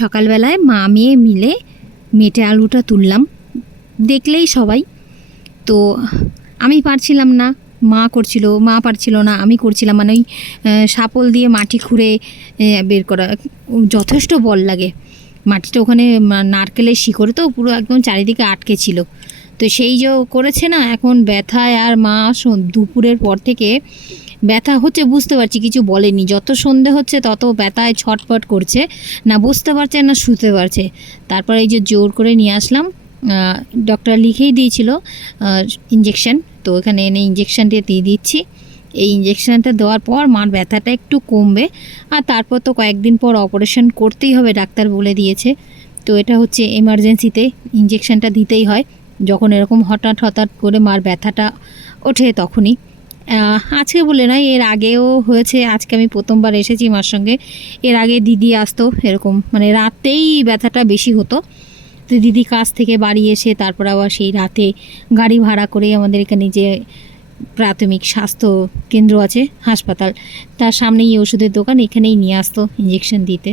সকালবেলায় মা মেয়ে মিলে মেটে আলুটা তুললাম, দেখলেই সবাই। তো আমি পারছিলাম না, মা করছিল, মা পারছিল না, আমি করছিলাম। মানে ওই শাপল দিয়ে মাটি খুঁড়ে বের করা যথেষ্ট বল লাগে। মাটিটা ওখানে নারকেলের শিকড়ে তো পুরো একদম চারিদিকে আটকে ছিল। তো সেই যে করেছে না, এখন ব্যথায়। আর মা দুপুরের পর থেকে ব্যথা হচ্ছে, বুঝতে পারছি, কিছু বলেনি। যত সন্ধে হচ্ছে তত ব্যথায় ছটফট করছে, না বুঝতে পারছে না শুতে পারছে। তারপর এই যে জোর করে নিয়ে আসলাম, ডক্টর লিখেই দিয়েছিল ইঞ্জেকশন, তো এখানে এনে ইঞ্জেকশানটা দিয়ে দিচ্ছি। এই ইঞ্জেকশানটা দেওয়ার পর মার ব্যথাটা একটু কমবে। আর তারপর তো কয়েকদিন পর অপারেশন করতেই হবে, ডাক্তার বলে দিয়েছে। তো এটা হচ্ছে এমার্জেন্সিতে ইঞ্জেকশানটা দিতেই হয়, যখন এরকম হঠাৎ করে মার ব্যথাটা ওঠে তখনই। আজকে বলে নয়, এর আগেও হয়েছে। আজকে আমি প্রথমবার এসেছি মার সঙ্গে। এর আগে দিদি আসতো এরকম, মানে রাতেই ব্যথাটা বেশি হতো। তো দিদি কাজ থেকে বাড়ি এসে তারপর আবার সেই রাতে গাড়ি ভাড়া করে আমাদের এখানে যে প্রাথমিক স্বাস্থ্য কেন্দ্র আছে, হাসপাতাল, তার সামনেই ওষুধের দোকান, এখানেই নিয়ে আসতো ইঞ্জেকশন দিতে।